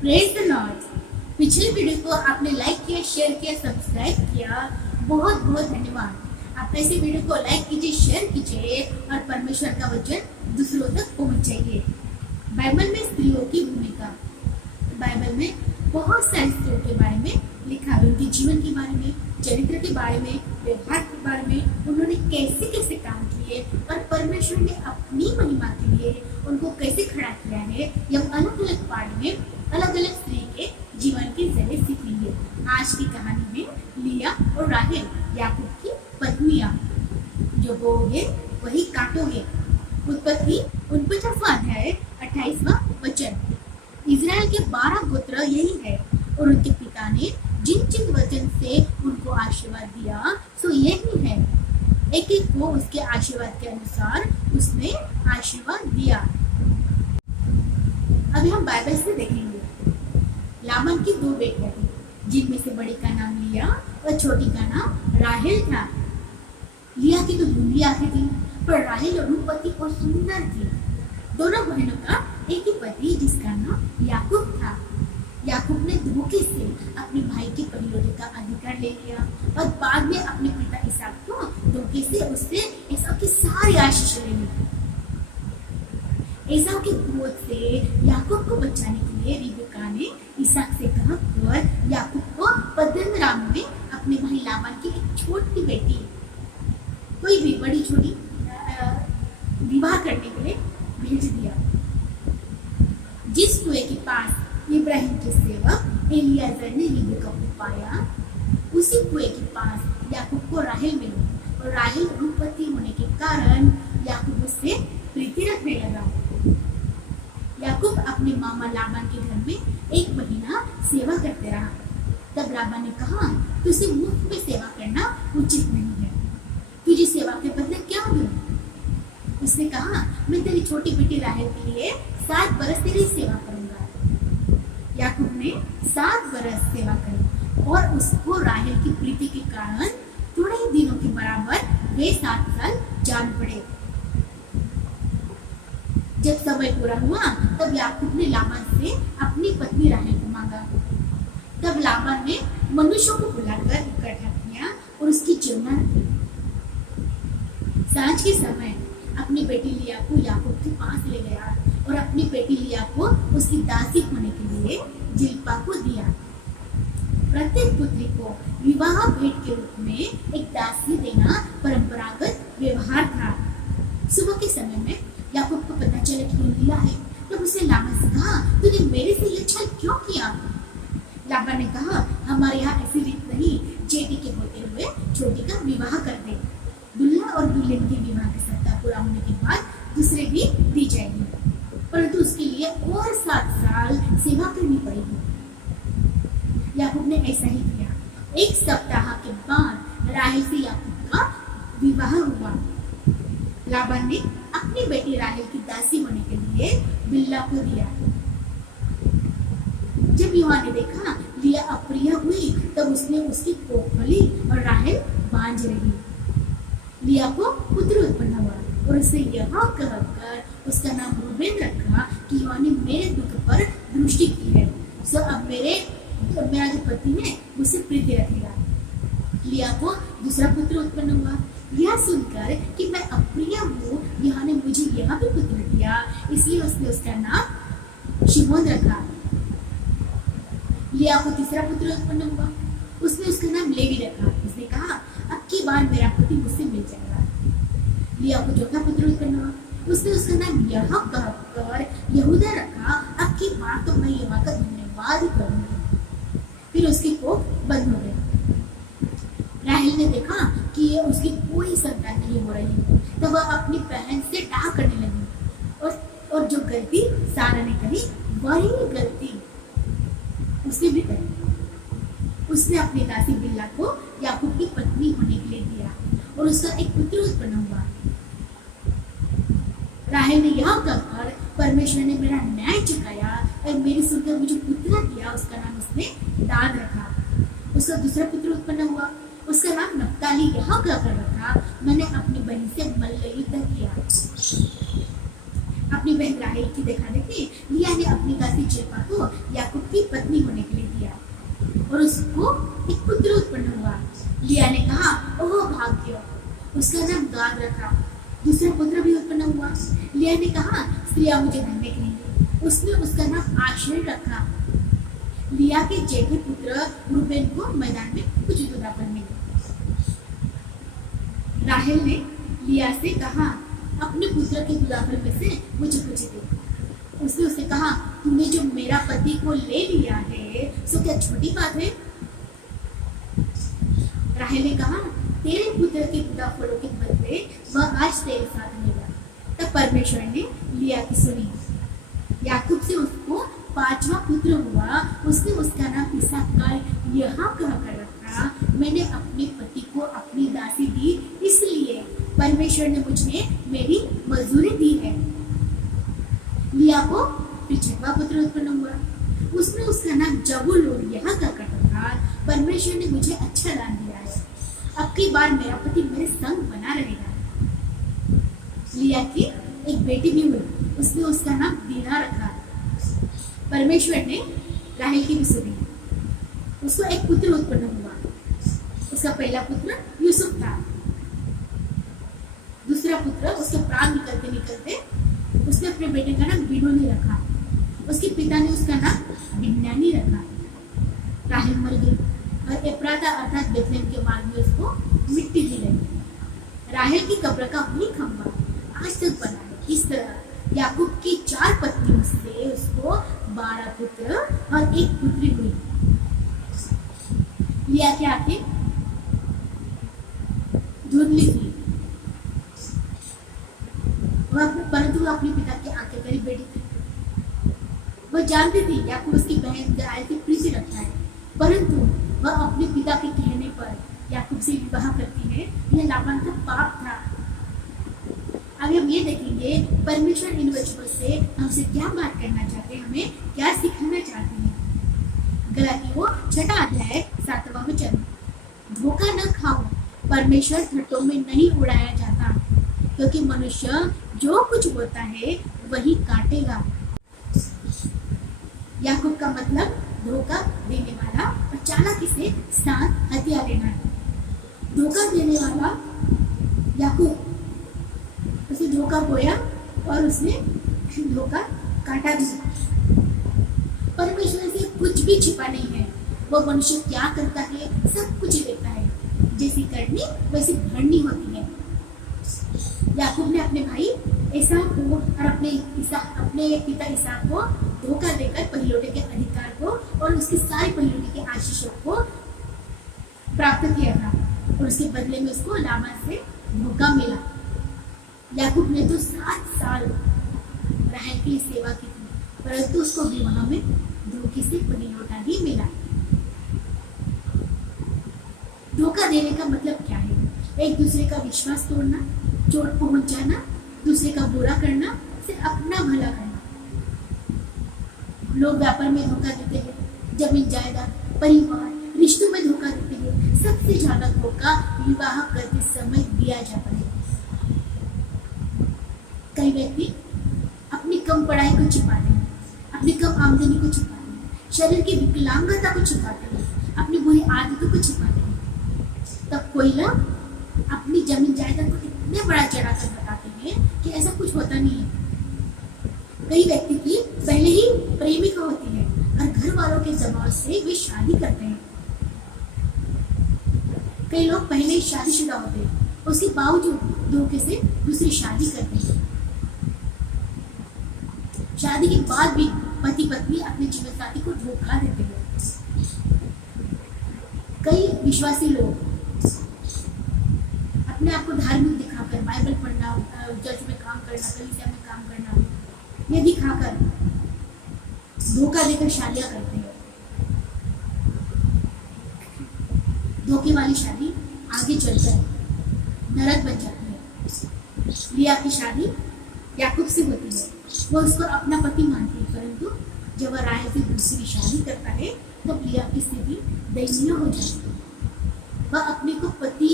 Praise the Lord. पिछले video को आपने लाइक किया, शेयर किया, सब्सक्राइब किया, बहुत बहुत धन्यवाद। आप ऐसे वीडियो को लाइक कीजिए, शेयर कीजिए और परमेश्वर का वचन दूसरों तक पहुंचाइए। बाइबल में स्त्रियों की भूमिका, बाइबल में बहुत सारी स्त्रियों के बारे में लिखा है, उनके जीवन के बारे में, चरित्र के बारे में, व्यवहार के बारे में, उन्होंने कैसे कैसे काम किए और परमेश्वर ने अपनी महिमा के लिए उनको कैसे खड़ा किया है। यह अलग अलग पार्ट में अलग अलग स्त्री के जीवन के जरिए सीखेंगे। आज की कहानी में लिया और राहेल, याकूब की पत्नियां। जो बोओगे वही काटोगे। उत्पत्ति 49वां अध्याय 28वां वचन। इजराइल के 12 गोत्र यही है और उनके पिता ने जिन जिन वचन से उनको आशीर्वाद दिया सो यही है। एक एक को उसके आशीर्वाद के अनुसार उसने आशीर्वाद दिया। अभी हम बाइबल से देखेंगे। लाबान की 2 बेटियां थी, जिनमें से बड़ी का नाम लिया और छोटी का नाम राहेल था। लिया की तो धुंधली आंखें थी, पर राहेल रूपवती और सुंदर थी। दोनों बहनों का एक ही पति जिसका नाम याकूब था। याकूब ने धोखे से अपने भाई के परिवार का अधिकार ले लिया और बाद में अपने पिता इसहाक को धोखे से उससे एसाव की सारी आशीष ले ली। एसाव के क्रोध से याकूब को बचाने के लिए रिबेका ने इसहाक से कहा कर याकूब को पद्दनराम में अपने भाई लाबान की एक छोटी बेटी, कोई भी बड़ी छोटी विवाह करने के लिए भेज दिया। जिस कुएं के पास इब्राहिम के सेवक एलियाजर ने रिबेका को पाया, उसी कुएं के पास याकूब को राहेल मिली और राहेल रूपवती होने के कारण याकूब उससे प्रीति रखने लगा। याकूब अपने मामा लाबान के घर में 1 महीना सेवा करते रहा। तब लाबान ने कहा, तुझे मुफ्त में सेवा करना उचित नहीं है, तुझे सेवा के बदले क्या दूं? उसने कहा, मैं तेरी छोटी बेटी राहेल के लिए 7 बरस तेरी सेवा करूंगा। याकूब ने 7 बरस सेवा करी और उसको राहेल की प्रीति के कारण थोड़े ही दिनों के बराबर वे 7 साल जान पड़े। जब समय पूरा हुआ तब याकूब ने लाबान से अपनी पत्नी राहेल को मांगा। तब लाबान ने मनुष्यों को बुलाकर इकट्ठा किया और उसकी चिन्ह रखी। सांझ के समय अपनी बेटी लिया को याकूब के पास ले गया और अपनी बेटी लिया को उसकी दासी होने के लिए जिल्पा को दिया। प्रत्येक पुत्री को विवाह भेंट के रूप में एक दासी देना परंपरागत व्यवहार था। सुबह के समय में याकूब को पता चला कि लिया है, तब उसने लाबान से कहा, तूने मेरे से ये छल क्यों किया? लाबान ने कहा, हमारे यहाँ ऐसी रीत नहीं, जेठी के होते हुए छोटी का विवाह कर दे। दुल्हा और दुल्हन के विवाह की सत्ता पूरा होने के बाद दूसरे भी दी जाएगी, परंतु उसके लिए और 7 साल सेवा करनी पड़ेगी। याकूब ने ऐसा ही किया। 1 सप्ताह के बाद राहेल से याकूब का विवाह हुआ। लाबान ने अपनी बेटी राहेल की दासी होने के लिए बिल्ला को दिया। जब युवा ने देखा लिया अप्रिय हुई, तब उसने उसकी कोख खोली और राहेल बांझ रही। लिया को पुत्र उत्पन्न हुआ और उसे यह कहकर उसका नाम रूबेन रखा कि युवा ने मेरे दुख पर दृष्टि की है, सो अब मेरा जो पति है उससे प्रीति रखेगा। लिया को दूसरा पुत्र उत्पन्न हुआ। यह सुनकर कि मैं अप्रिय हूँ, यहाँ ने मुझे यह भी पुत्र दिया, इसलिए उसने उसका नाम शिमोन रखा। लिया को तीसरा पुत्र उत्पन्न हुआ। उसने उसका नाम लेवी रखा। उसने कहा, अब की बार मेरा पति मुझसे मिल जाएगा। लिया को चौथा पुत्र उत्पन्न हुआ। उसने उसका नाम यह कहकर यहूदा रखा। अब की बार तो मैं यहाँ का धन्यवाद करूंगी। फिर उसकी कोख बंद हो गई। राहेल ने देखा कि उसकी कोई संतान नहीं हो रही, तो वह अपनी बहन से डाह करने लगी और जो गलती सारा ने करी वही गलती उसने भी करी। उसने अपनी दासी बिल्ला को याकूब की पत्नी होने के लिए दिया और उसका एक पुत्र उत्पन्न हुआ। राहेल ने यह कहकर परमेश्वर ने मेरा न्याय चुकाया और मेरी सुनकर मुझे पुत्र दिया, उसका नाम उसने दाद रखा। उसका दूसरा पुत्र उत्पन्न हुआ। उसका नाम नप्ताली यह कहकर रखा, मैंने अपनी बहन से मल्ल युद्ध किया। अपनी बहन राहेल की देखा देखी लिया ने अपनी दासी जिल्पा को याकूब की पत्नी होने के लिए दिया और उसको एक पुत्र उत्पन्न हुआ। लिया ने कहा, ओह भाग्य, उसका नाम गाद रखा। दूसरा पुत्र भी उत्पन्न हुआ। लिया ने कहा, स्त्रियां मुझे धन्य कहेंगी। उसने उसका नाम आशेर रखा। लिया के जेठे पुत्र रूबेन को मैदान में कुछ दुरापन मिली। राहेल ने लिया से कहा, अपने पुत्र के दुरापन में से मुझे कुछ दे। उसने उससे कहा, तूने जो मेरा पति को ले लिया है सो क्या छोटी बात है? राहेल ने कहा, तेरे पुत्र के दुरापनों के बदले वह आज तेरे साथ रहेगा। तब परमेश्वर ने लिया की सुनी। याकूब से उसको 5वां पुत्र हुआ। उसने उसका नाम इसहाक यहाँ कहकर रखा, मैंने अपने पति को अपनी दासी दी, इसलिए परमेश्वर ने मुझे मेरी मजदूरी दी है। लिया को फिर 6वां पुत्र उत्पन्न हुआ। उसने उसका नाम जबूलून यहाँ कहकर रखा, परमेश्वर ने मुझे अच्छा दान दिया है, अब की बार मेरा पति मेरे संग बना रहेगा। लिया की एक बेटी भी हुई। उसने उसका नाम दीना रखा। परमेश्वर ने राहेल की भी सुनी। उसको एक पुत्र उत्पन्न हुआ। उसका पहला पुत्र यूसुफ था। दूसरा पुत्र उसके प्राण निकलते निकलते उसने अपने बेटे का नाम बिनोनी रखा। उसके पिता ने उसका नाम बिन्यानी रखा। राहेल मर गई और एप्राता अर्थात बेथलेहम के मार्ग में उसको मिट्टी दी गई। राहेल की कब्र का वही खंभा आज तक बना है। इस तरह याकूब की 4 पत्नियों से उसको 12 पुत्र और 1 पुत्री हुई। लिया की आंखें धुंधली थी, परंतु वह अपने पिता के आंखें करीब बैठी थी। वह जानती थी याकूब उसकी बहन राहेल से प्रीति रखता है, परंतु वह अपने पिता के कहने पर याकूब से विवाह करती है। यह लाबान का पाप था। अभी हम ये देखेंगे परमेश्वर इन वचनों से हमसे क्या बात करना चाहते हैं, हमें क्या सिखाना चाहते हैं। गलातियों 6वां अध्याय 7वां वचन, धोखा न खाओ, परमेश्वर ठट्ठों में नहीं उड़ाया जाता, क्योंकि मनुष्य जो कुछ बोता है वही काटेगा। याकूब का मतलब धोखा देने वाला और चालाकी से साथ हथियार लेना है। धोखा देने वाला याकूब, उसने धोखा बोया और उसने धोखा काटा भी। परमेश्वर से कुछ भी छिपा नहीं है। वो मनुष्य क्या करता है सब कुछ देखता है। जैसी करनी वैसी भरनी होती है। याकूब ने अपने भाई एसाव को और अपने पिता इसहाक को धोखा देकर पहिलौठे के अधिकार को और उसकी सारी पहिलौठे के आशीषों को प्राप्त किया था और उसके बदले में उसको लाबान से धोखा मिला। याकूब ने तो 7 साल राहेल की सेवा की थी, परंतु उसको विवाह में धोखे से पहिलौठा ही मिला। धोखा देने का मतलब क्या है? एक दूसरे का विश्वास तोड़ना, चोट पहुंचाना, दूसरे का बुरा करना, सिर्फ अपना भला करना। लोग व्यापार में धोखा देते हैं, जमीन जायदाद, परिवार, रिश्तों में धोखा देते हैं। सबसे ज्यादा धोखा विवाह करते समय दिया जाता है। कई व्यक्ति अपनी कम पढ़ाई को छिपाते हैं, अपनी कम आमदनी को छिपाते हैं, शरीर की विकलांगता को छिपाते हैं, अपनी बुरी आदतों को छिपाते हैं। तब कोई लोग अपनी जमीन जायदाद को इतने बड़ा चढ़ाकर बताते हैं कि ऐसा कुछ होता नहीं है। कई व्यक्ति की पहले ही प्रेमिका होती है और घर वालों के दबाव से वे शादी करते हैं। कई लोग पहले ही शादीशुदा होते हैं, उसके बावजूद धोखे से दूसरी शादी करते हैं। शादी के बाद भी पति पत्नी अपने जीवन साथी को धोखा देते हैं। कई विश्वासी लोग अपने आप को धार्मिक दिखाकर बाइबल पढ़ना, चर्च में काम करना, कलीसिया में काम करना, ये दिखाकर धोखा देकर शादियां करते हैं। धोखे वाली शादी आगे चलकर नरक बन जाती है। लिया की शादी याकूब से होती है। वो उसको अपना पति मानती है, परंतु जब वह राहेल से दूसरी शादी करता है तब लिया की स्थिति दयनीय हो जाती है। वह अपने को पति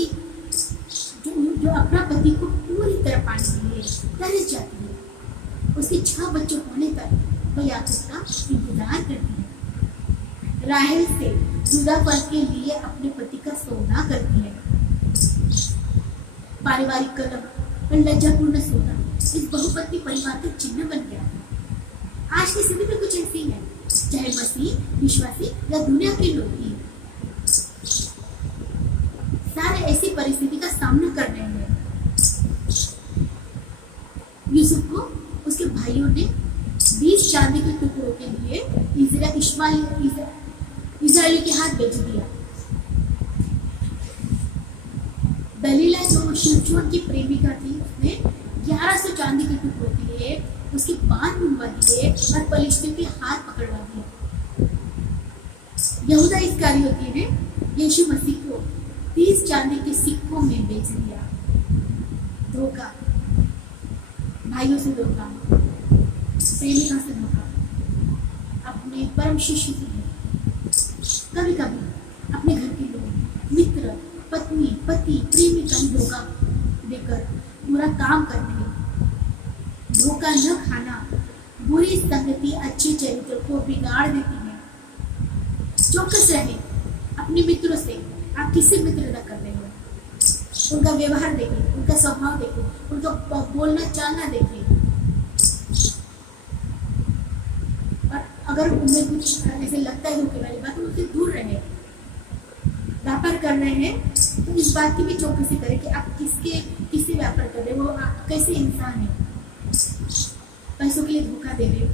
जो अपना पति को पूरी तरह पाने के लिए तरस जाती है। उसके 6 बच्चे होने तक वह याकूब का इंतजार करती है। राहेल से जुदा फल के लिए अपने पति का सौदा करती है। पारिवारिक कलह और लज्जापूर्ण सौदा इस बहुपति परिवार का चिन्ह बन गया था। आज की स्थिति में कुछ ऐसी है, चाहे मसीह विश्वासी या दुनिया के लोग ही सारे ऐसी परिस्थिति का सामना कर रहे हैं। यूसुफ को उसके भाइयों ने 20 चांदी के टुकड़ों के लिए इस्राएली के हाथ बेच दिया। दलीला जो शिमशोन की प्रेमिका थी, उसने 1100 चांदी के टुकड़ों के लिए उसके बांध मुंडवा दिए और पलिश्तियों के हाथ पकड़वा दिए। यहूदा इस्करियोती ने यीशु मसीह को 30 चांदी के सिक्कों में बेच दिया। धोखा, भाइयों से धोखा, प्रेमिका से धोखा, अपने परम शिष्य से धोखा, कभी कभी अपने घर के लोग, मित्र, पत्नी, पति, प्रेमिका धोखा देकर पूरा काम करते हैं। धोखा न खाना बुरी संगति अच्छे चरित्र को बिगाड़ देती है। चौकस रहे अपने मित्रों से। आप किससे मित्रता कर रहे हो, उनका व्यवहार देखें, उनका स्वभाव देखें, उनका बोलना चालना देखें। और अगर उनमें कुछ ऐसे लगता है धोखे वाली बात, तो उससे दूर रहे। व्यापार कर रहे हैं तो इस बात की भी चौकसी करें कि आप किससे व्यापार कर रहे हो, वो आप कैसे इंसान है। पैसों के लिए धोखा दे रहे,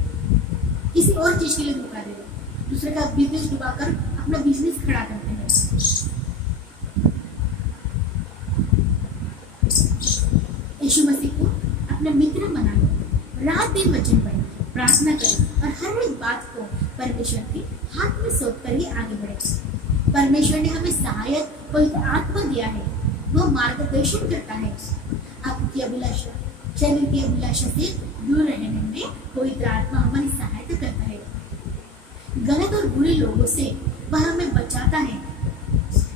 किसी और चीज के लिए धोखा दे रहे, दूसरे का बिजनेस डुबाकर अपना बिजनेस खड़ा करते हैं। यीशु मसीह को अपने मित्र बना लो, रात दिन वचन पढ़े, प्रार्थना करें और हर एक बात को परमेश्वर के हाथ में सौंप कर ही आगे बढ़े। परमेश्वर ने हमें सहायक पवित्र आत्मा दिया है, वो मार्गदर्शन करता है। आपकी अभिलाषा, शरीर की अभिलाषा से दूर रहने में पवित्र आत्मा हमारी सहायता करता है। गलत और बुरे लोगों से वह हमें बचाता है,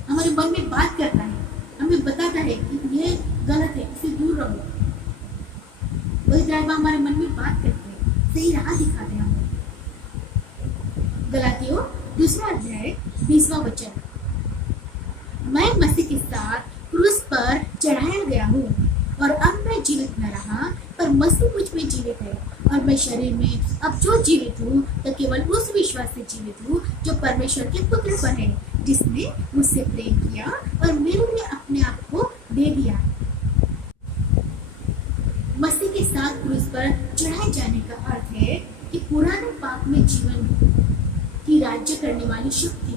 हमारे मन में बात करता है, हमें बताता है कि ये गलत है, इससे दूर रहो। पवित्र आत्मा हमारे मन में बात करते हैं, सही राह दिखाते हैं हमें। गलातियों 2 अध्याय 20वां वचन, मैं मसीह के साथ क्रूस पर चढ़ाया गया हूँ और अब मैं जीवित न रहा, पर मसीह मुझ में जीवित है। और मैं शरीर में अब जो जीवित हूँ तो केवल उस विश्वास से जीवित हूँ जो परमेश्वर के पुत्र पर है, जिसने मुझसे प्रेम किया और मेरे लिए अपने आप को दे दिया। मसीह के साथ क्रूस पर चढ़ाए जाने का अर्थ है कि पुराने पाप में जीवन की राज्य करने वाली शक्ति,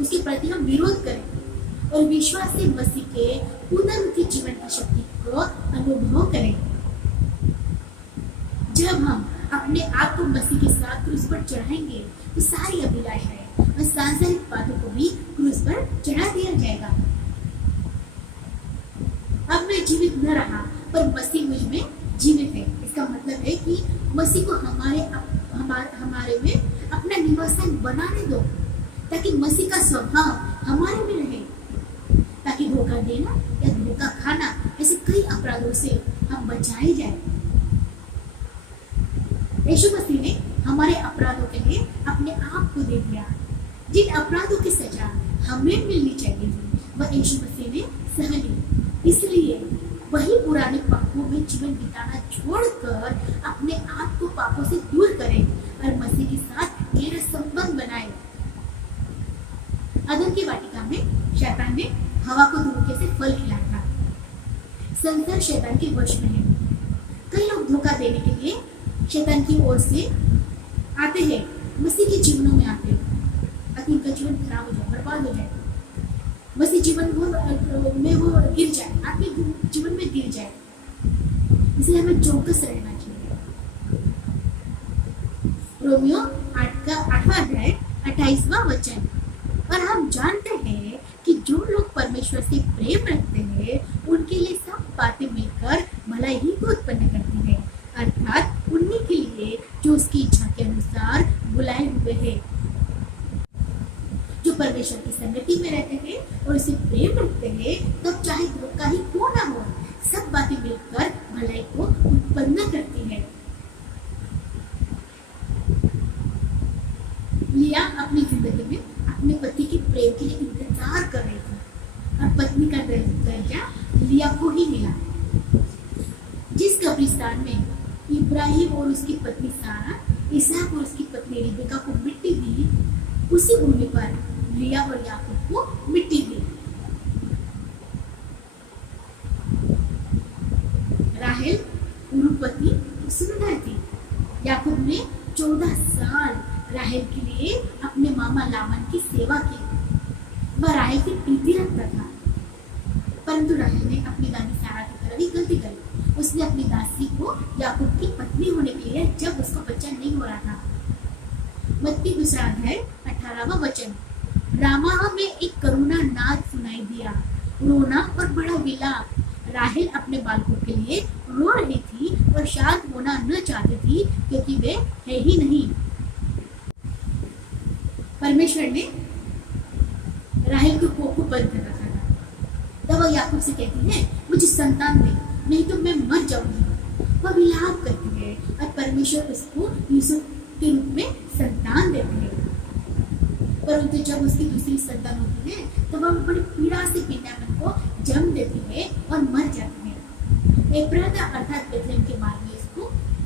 उसके प्रति हम विरोध करें और विश्वास से मसीह के पुनरुत्थान जीवन की शक्ति को अनुभव करें। जब हम अपने आप को मसीह के साथ क्रूस पर चढ़ाएंगे तो सारी अभिलाषाएं और सांसारिक बातों को भी क्रूस पर चढ़ा दिया जाएगा। अब मैं जीवित न रहा, पर मसीह मुझ में जीवित है। इसका मतलब है कि मसीह को हमारे में अपना निवासन बनाने दो, ताकि मसीह का स्वभाव हमारे में रहे, ताकि धोखा देना या धोखा खाना ऐसे कई अपराधों से हम बचाए जाए। यीशु मसीह ने हमारे अपराधों के लिए अपने आप को दे दिया। जिन अपराधों की सजा हमें मिलनी चाहिए थी, वह यीशु मसीह ने सह ली। इसलिए वही पुराने पापों में जीवन बिताना छोड़कर अपने आप को पापों से दूर करें और मसीह के साथ गहरा संबंध बनाए। अदन की वाटिका में शैतान ने हवा को धोखे से फल खिलाया था। संसार शैतान के वश में है। कई लोग धोखा देने के लिए शैतान की ओर से आते हैं, मसीह के जीवनों में आते हैं ताकि उनका जीवन खराब हो जाए, बर्बाद हो जाए, मसीह जीवन में वो गिर जाए, आत्मिक जीवन में गिर जाए। इसलिए हमें चौकस रहना चाहिए। रोमियो 8वां अध्याय 28वां वचन, और हम जानते हैं कि जो लोग परमेश्वर से प्रेम रखते हैं उनके लिए सब बातें मिलकर भलाई ही को उत्पन्न करती है, अर्थात उन्हीं के लिए जो उसकी इच्छा के अनुसार बुलाए हुए हैं, जो परमेश्वर की संगति में रहते हैं और उसे प्रेम रखते हैं। तब चाहे धोखा ही क्यों ना हो, सब बातें मिलकर भलाई को उत्पन्न करती है। लिया अपनी जिंदगी प्रेम के लिए इंतजार कर रही थी और पत्नी का दर्जा लिया को ही मिला। जिस कब्रिस्तान में इब्राहिम और उसकी पत्नी सारा, इसहाक और उसकी पत्नी रिबेका को मिट्टी दी, उसी भूमि पर लिया और याकूब को मिट्टी दी। राहेल उरुपति सुंदर थी। याकूब ने 14 साल राहेल के लिए अपने मामा लाबान की सेवा की। वह राहेल की प्रीति रखता था, परंतु राहेल ने अपनी दादी सारा की तरह ही गलती करी। उसने अपनी दासी को याकूब की पत्नी होने के लिए जब उसका बच्चा नहीं हो रहा था। मत्ती 2 अध्याय 18वां वचन। रामाह में एक करुणा नाद सुनाई दिया, रोना और बड़ा विलाप। राहेल अपने बालकों के लिए रो रही थी और शांत होना न चाहती थी, क्योंकि वे है ही नहीं। परमेश्वर ने राहेल के कोख को बंद कर रखा था। तब वह याकूब से कहती है, मुझे संतान दे, नहीं तो मैं मर जाऊंगी। वह विलाप करती है और परमेश्वर उसको यूसुफ के रूप में संतान देते हैं। परंतु जब उसकी दूसरी संतान होती है तो वह बड़ी पीड़ा से बिन्यामीन को जन्म देती है और मर जाती है। एफ्राता अर्थात बेथलेहम के मार्ग में उसको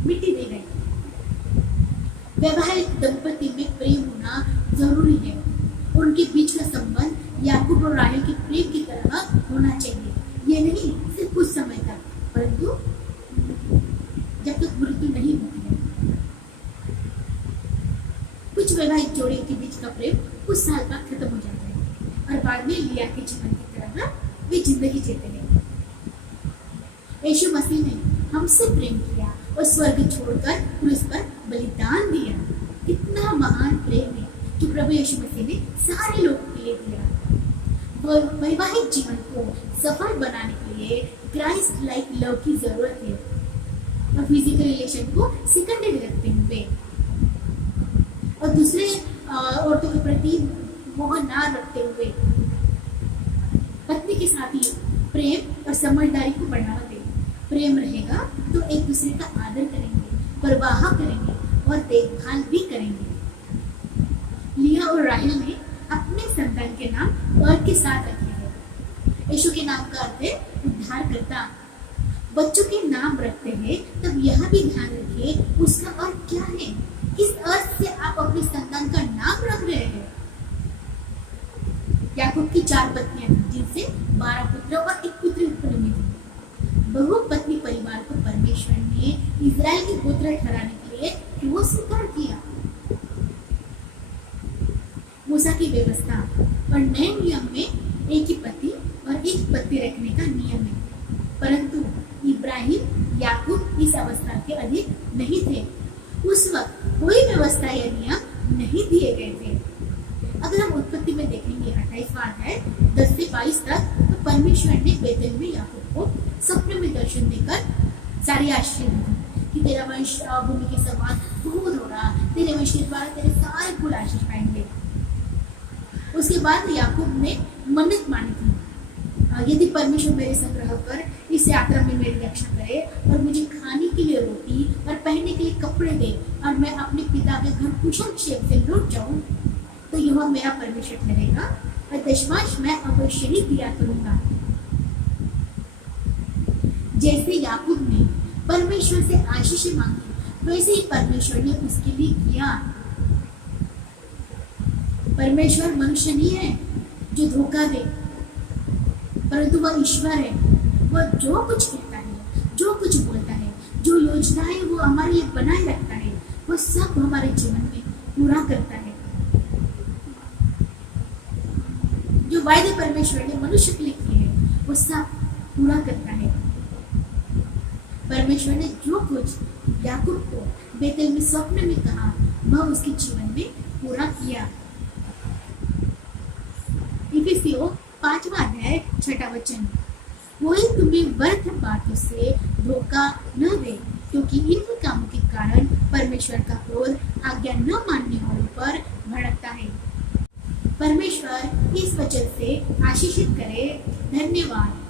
मिट्टी दी गई। वैवाहिक दंपति में प्रेम होना जरूरी है। उनके बीच का संबंध याकूब और राहेल के प्रेम की तरह होना चाहिए। ये नहीं सिर्फ कुछ समय तक, परंतु जब तक मृत्यु नहीं होती है। कुछ वैवाहिक जोड़े के बीच का प्रेम कुछ साल बाद खत्म हो जाता है और बाद में लिया के जीवन की तरह वे जिंदगी जीते हैं। यीशु मसीह ने हमसे प्रेम किया और स्वर्ग छोड़कर क्रूस पर बलिदान दिया। कितना महान प्रेम है जो प्रभु यीशु मसीह ने सारे लोगों के लिए दिया। वैवाहिक जीवन को सफल बनाने के लिए क्राइस्ट लाइक लव की जरूरत है और फिजिकल रिलेशन को सेकेंडरी रखते हुए और दूसरे औरतों के प्रति मोह ना रखते हुए पत्नी के साथ ही प्रेम और समझदारी को बढ़ावा दें। प्रेम रहेगा तो एक दूसरे का आदर करेंगे, परवाह करेंगे और देखभाल भी करेंगे। लिया और राहेल ने अपने संतान के नाम और के साथ रखे हैं। यीशु के नाम का अर्थ है उद्धारकर्ता। बच्चों के नाम रखते हैं तब यह भी ध्यान रखिए उसका अर्थ क्या है। किस अर्थ से आप अपनी संतान का नाम रख रहे हैं। याकूब की 4 पत्नियां थी, जिनसे 12 पुत्र और 1 पुत्री उत्पन्न हुई थी। बहुपत्नी परिवार को परमेश्वर ने इजराइल की गोत्र ठहराने के लिए क्यों स्वीकार किया। मूसा की व्यवस्था और नए नियम में एक ही पति और एक पत्नी रखने का नियम है, परंतु इब्राहिम याकूब इस अवस्था के अधीन नहीं थे। उस वक्त कोई व्यवस्था या नियम नहीं दिए गए थे। अगर हम उत्पत्ति में देखेंगे 28वां अध्याय 10 से 22 तक, तो परमेश्वर ने बेतेल में याकूब को सपने में दर्शन देकर सारी आशीष दी कि तेरा वंश भूमि के समान बहुत होगा, तेरे वंश के द्वारा तेरे सारे कुल आशीष पाएंगे। उसके बाद याकूब ने मन्नत मानी थी, यदि परमेश्वर मेरे संग रहकर इस यात्रा में मेरी रक्षा करे और मुझे खाने के लिए रोटी और पहनने के लिए कपड़े दे और मैं अपने पिता के घर कुशल क्षेम से लौट जाऊं, तो यह मेरा परमेश्वर ठहरेगा और दशमांश मैं अवश्य ही दिया करूंगा। जैसे याकूब ने परमेश्वर से आशीष मांगी, वैसे ही परमेश्वर ने उसके लिए किया। परमेश्वर मनुष्य नहीं है जो धोखा दे, परंतु वह ईश्वर है। वह जो कुछ कहता है, जो कुछ बोलता है, जो योजनाएं वो हमारे लिए बनाए रखता है, वो सब हमारे जीवन में पूरा करता है। जो वायदे परमेश्वर ने मनुष्य के लिए किए हैं, वो सब पूरा करता है। परमेश्वर ने जो कुछ याकूब को बेतेल में स्वप्न में कहा, वह उसके जीवन में पूरा किया। इफिसियों 5वां अध्याय 6वां वचन। वही तुम्हें व्यर्थ बातों से धोखा न दे, क्योंकि इन्हीं कामों के कारण परमेश्वर का क्रोध आज्ञा न मानने वालों पर भड़कता है। परमेश्वर इस वचन से आशीषित करे। धन्यवाद।